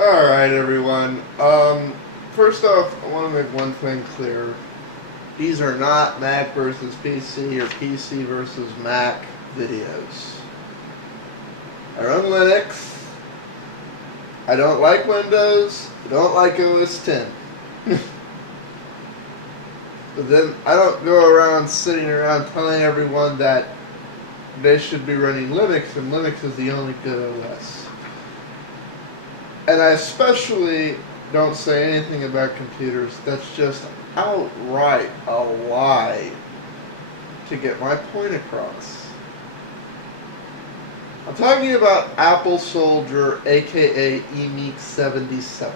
Alright, everyone. First off, I want to make one thing clear. These are not Mac versus PC or PC versus Mac videos. I run Linux. I don't like Windows. I don't like OS X. But then I don't go around sitting around telling everyone that they should be running Linux and Linux is the only good OS. And I especially don't say anything about computers that's just outright a lie to get my point across. I'm talking about AppleSoldier, aka Emeek77.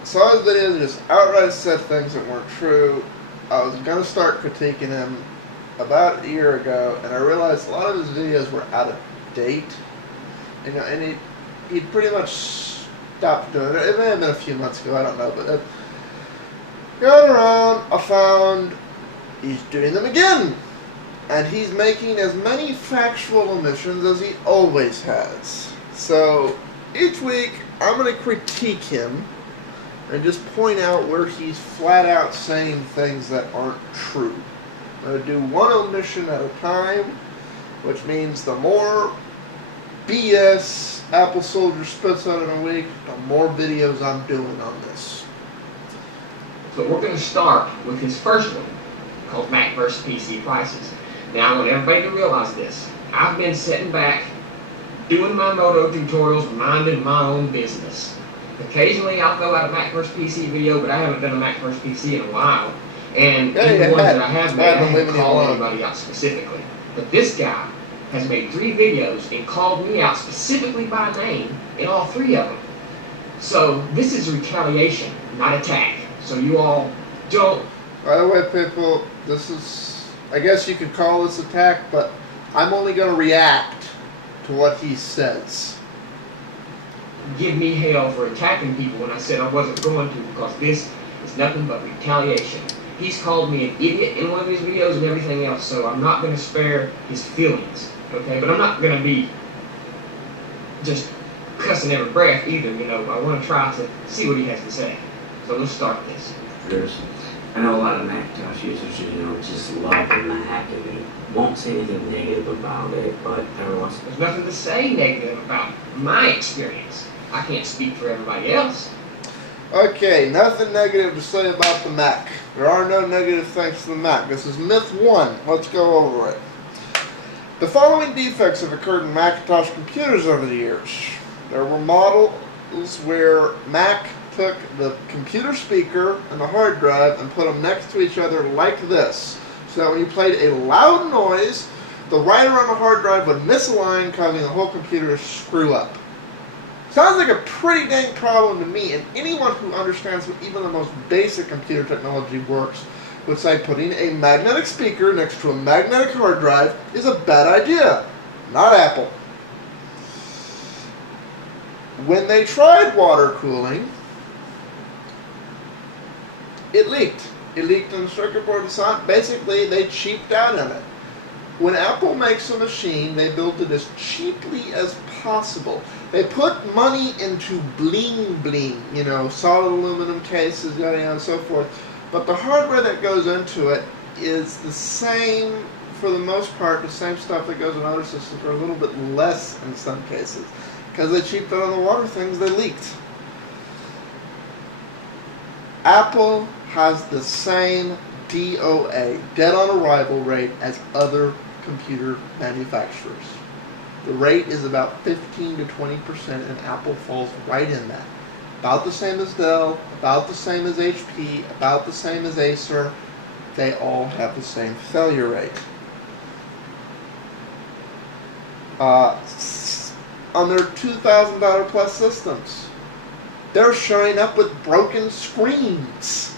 I saw his videos and just outright said things that weren't true. I was going to start critiquing him about a year ago, and I realized a lot of his videos were out of date. You know, and he'd pretty much stopped doing it. It may have been a few months ago, I don't know, but going around, I found he's doing them again. And he's making as many factual omissions as he always has. So, each week, I'm going to critique him and just point out where he's flat out saying things that aren't true. I'm going to do one omission at a time, which means the more BS AppleSoldier spits out in a week, the more videos I'm doing on this. So we're going to start with his first one, called Mac vs. PC prices. Now I want everybody to realize this. I've been sitting back, doing my Moto tutorials, minding my own business. Occasionally I'll throw out a Mac vs. PC video, but I haven't done a Mac vs. PC in a while. And even the ones that I have made, I haven't called anybody out specifically. But this guy has made 3 videos and called me out specifically by name in all 3 of them. So this is retaliation, not attack. So you all don't... By the way, people, this is, I guess you could call this attack, but I'm only going to react to what he says. Give me hell for attacking people when I said I wasn't going to, because this is nothing but retaliation. He's called me an idiot in one of his videos and everything else, so I'm not going to spare his feelings, okay? But I'm not going to be just cussing every breath either, you know. I want to try to see what he has to say. So let's start this. First, I know a lot of Macintosh users, you know, just love the Mac and won't say anything negative about it, but there's nothing to say negative about my experience. I can't speak for everybody else. Okay, nothing negative to say about the Mac. There are no negative things to the Mac. This is myth 1. Let's go over it. The following defects have occurred in Macintosh computers over the years. There were models where Mac took the computer speaker and the hard drive and put them next to each other like this, so that when you played a loud noise, the writer on the hard drive would misalign, causing the whole computer to screw up. Sounds like a pretty dang problem to me, and anyone who understands what even the most basic computer technology works would say putting a magnetic speaker next to a magnetic hard drive is a bad idea. Not Apple. When they tried water cooling, it leaked. It leaked in the circuit board design. Basically, they cheaped out on it. When Apple makes a machine, they build it as cheaply as possible. They put money into bling bling, you know, solid aluminum cases, yada yada and so forth. But the hardware that goes into it is the same, for the most part, the same stuff that goes in other systems, or a little bit less in some cases. Because they cheaped out on the water things, they leaked. Apple has the same DOA, dead on arrival rate, as other computer manufacturers. The rate is about 15 to 20%, and Apple falls right in that. About the same as Dell, about the same as HP, about the same as Acer. They all have the same failure rate. On their $2,000 plus systems, they're showing up with broken screens.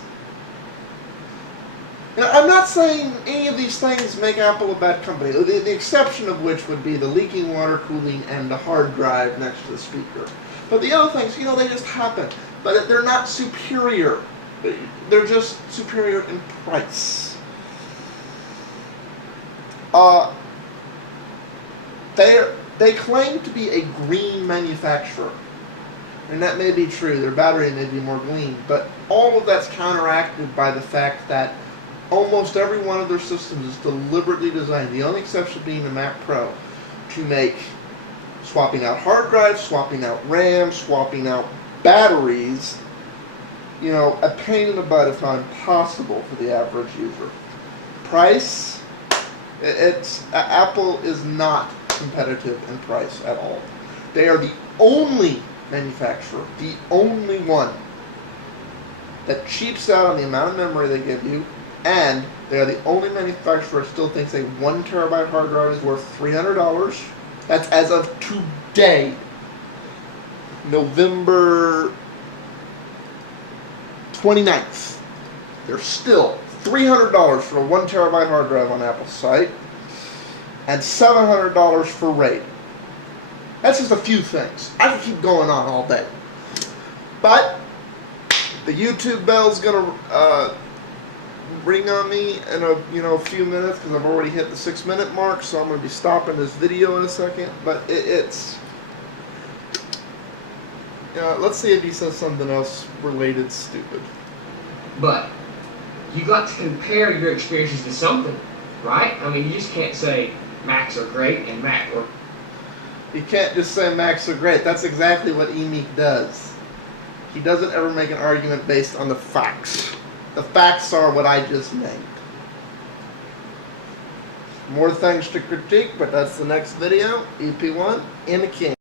Now, I'm not saying any of these things make Apple a bad company, the exception of which would be the leaking water cooling and the hard drive next to the speaker. But the other things, you know, they just happen. But they're not superior. They're just superior in price. they claim to be a green manufacturer. And that may be true, their battery may be more green, but all of that's counteracted by the fact that almost every one of their systems is deliberately designed, the only exception being the Mac Pro, to make swapping out hard drives, swapping out RAM, swapping out batteries, you know, a pain in the butt, if not impossible, for the average user. Price, Apple is not competitive in price at all. They are the only manufacturer, the only one that cheaps out on the amount of memory they give you, and they are the only manufacturer that still thinks a 1 terabyte hard drive is worth $300. That's as of today, November 29th. They're still $300 for a 1 terabyte hard drive on Apple's site, and $700 for RAID. That's just a few things. I could keep going on all day. But the YouTube bell's gonna ring on me in a few minutes because I've already hit the 6-minute mark, so I'm gonna be stopping this video in a second. But it's let's see if he says something else related stupid. But you got to compare your experiences to something, right? I mean, you just can't say Macs are great and Mac or. You can't just say Macs are great. That's exactly what Emeek does. He doesn't ever make an argument based on the facts. The facts are what I just named. More things to critique, but that's the next video. EP1, Emeek.